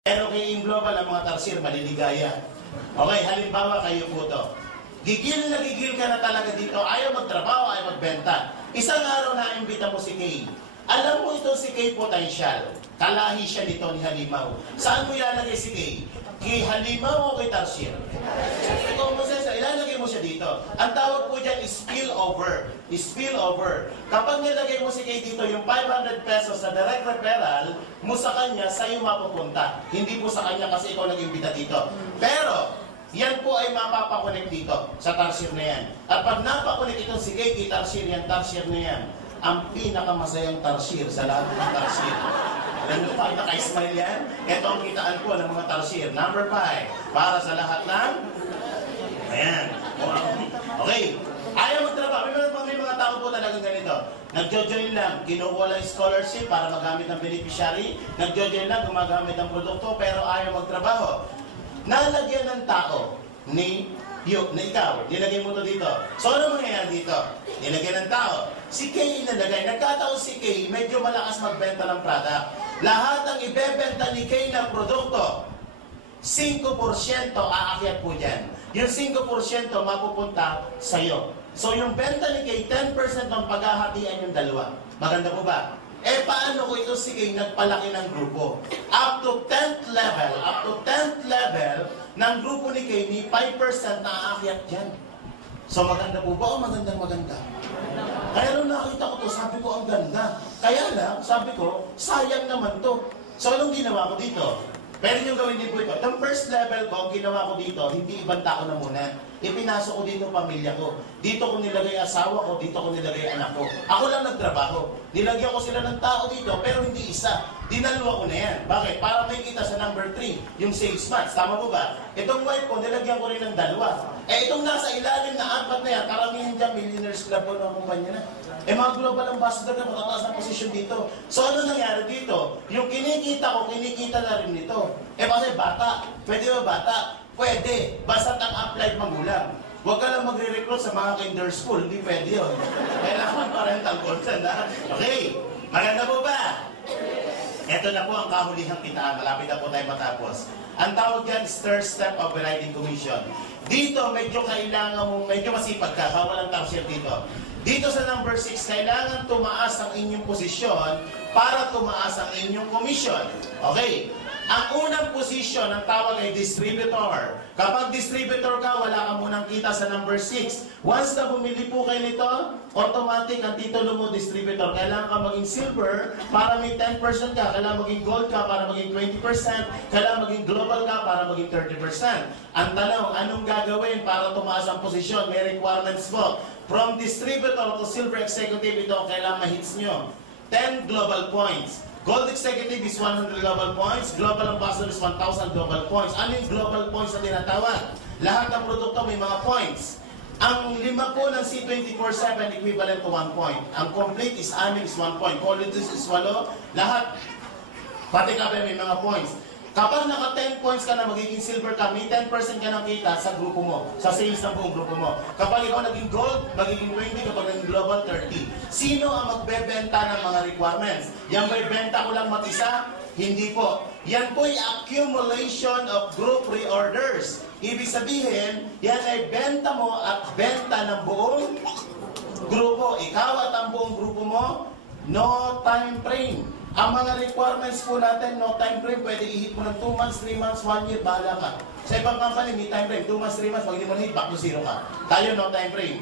Pero kay Aim Global, ang mga tarsier, maliligaya. Okay, halimbawa kayo po to. Gigil na gigil ka na talaga dito, ayaw magtrabaho, ayaw magbenta. Isang araw na imbita mo si Kay. Alam mo ito si Kay Potential. Kalahi siya nito ni Halimaw. Saan mo ilalagay si Kay? Kay Halimaw o kay Tarsier? Ito mo siya, ilalagay mo siya dito. Ang tawag po dyan is spillover. Spillover. Kapag nilagay mo si Kay dito, yung 500 pesos na direct referral mo sa kanya, sa'yo mapupunta. Hindi po sa kanya kasi ikaw nag-imbita dito. Pero, yan po ay mapapakunik dito sa Tarsier na yan. At pag napakunik itong si Kay Tarsier yan, Tarsier na yan, ang pinakamasayang Tarsier sa lahat ng Tarsier. Alam mo pa, naka-smile yan? Ito ang kitaan po ng mga Tarsier. Number 5, para sa lahat ng... Ayan. Okay. Ayaw magtrabaho. May mga tao po talagang ganito. Nagjo-join lang, kinukuha lang scholarship para magamit ng beneficiary. Nagjo-join lang, gumagamit ng produkto, pero ayaw magtrabaho. Nalagyan ng tao ni ikaw, nilagay mo to dito. So, ano mangyayari dito? Nilagyan ng tao. Si Kay nilagay. Nagkataon si Kay, medyo malakas magbenta ng product. Lahat ng ibebenta ni Kay ng produkto, 5% aakyat po dyan. Yung 5% mapupunta sa'yo. So, yung benta ni Kay, 10% ng paghahatian yung dalawa. Maganda po ba? Eh, paano ko ito si Kay nagpalaki ng grupo? Up to 10th level, ng grupo ni Kay, ni 5% na aakyat dyan. So, maganda po ba o maganda? Kaya nung nakita ko to, sabi ko, ang ganda. Kaya lang, sabi ko, sayang naman to. So, anong ginawa ko dito? Pwede nyo gawin din po ito. Itong first level ko, ginawa ko dito, hindi ibanta ko na muna. Ipinasok ko dito pamilya ko. Dito ko nilagay asawa ko, dito ko nilagay anak ko. Ako lang nagtrabaho. Nilagyan ko sila ng tao dito, pero hindi isa. Dinalwa ko na yan. Bakit? Para may kita sa number 3, yung sales match. Tama po ba? Itong wife ko, nilagyan ko rin ng 2. Eh, itong nasa ilalim na 4 na yan, karamihan dyan, millionaires club po ng kumpanya na. Eh, mga global ambassador na matataas na posisyon dito. So, ano nangyari dito? Yung kinikita ko, kinikita na rin nito. Eh, kasi bata. Pwede ba bata? Pwede. Basta ang applied magulang. Huwag ka lang magre-recruit sa mga kinder school. Hindi pwede yun. Kailangan parental consent, ha? Okay. Maganda po ba? Ito na po ang kahulihang kitaan. Malapit na po tayo matapos. Ang tawag dyan is third step of overriding commission. Dito, medyo kailangan mo, medyo masipag ka. Bawal ang Tarsier dito. Dito sa number 6, kailangan tumaas ang inyong posisyon para tumaas ang inyong commission. Okay. Ang unang posisyon ng tawag ay distributor. Kapag distributor ka, wala ka munang kita sa number 6. Once na bumili po kayo nito, automatic ang titulo mo distributor. Kailangan ka maging silver para may 10% ka. Kailangan maging gold ka para maging 20%. Kailangan maging global ka para maging 30%. Ang tanong, anong gagawin para tumaas ang posisyon? May requirements po. From distributor to silver executive, ito ang kailangan ma-hits nyo. 10 global points. Gold executive is 100 global points. Global ambassador is 1,000 global points. Ano yung global points na tinatawag? Lahat ng produkto may mga points. Ang 5 po ng C24/7 equivalent to 1 point. Ang complete is 6 is 1 point. Qualities is 8. Lahat, pati kape may mga points. Kapag naka 10 points ka na, magiging silver ka, may 10% ka ng kita sa grupo mo, sa sales ng buong grupo mo. Kapag ikaw naging gold, magiging 20, kapag naging global, 30. Sino ang magbebenta ng mga requirements? Yan ba'y benta ko lang mag-isa? Hindi po. Yan po'y accumulation of group reorders. Ibig sabihin, yan ay benta mo at benta ng buong grupo. Ikaw at ang buong grupo mo, no time frame. Ang mga requirements po natin, no time frame, pwede i-hit mo ng 2 months, 3 months, 1 year, bahala ka. Sa ibang company, may time frame, 2 months, 3 months, pag hindi mo na-hit, back to 0 ka. Tayo, no time frame.